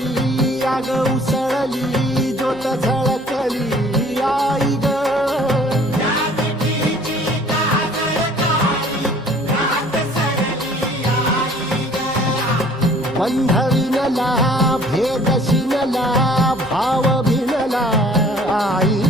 उसळली आग उसळली ज्योत झळकली आई ग बंध विणला भेद शिनला भाव भिनला आई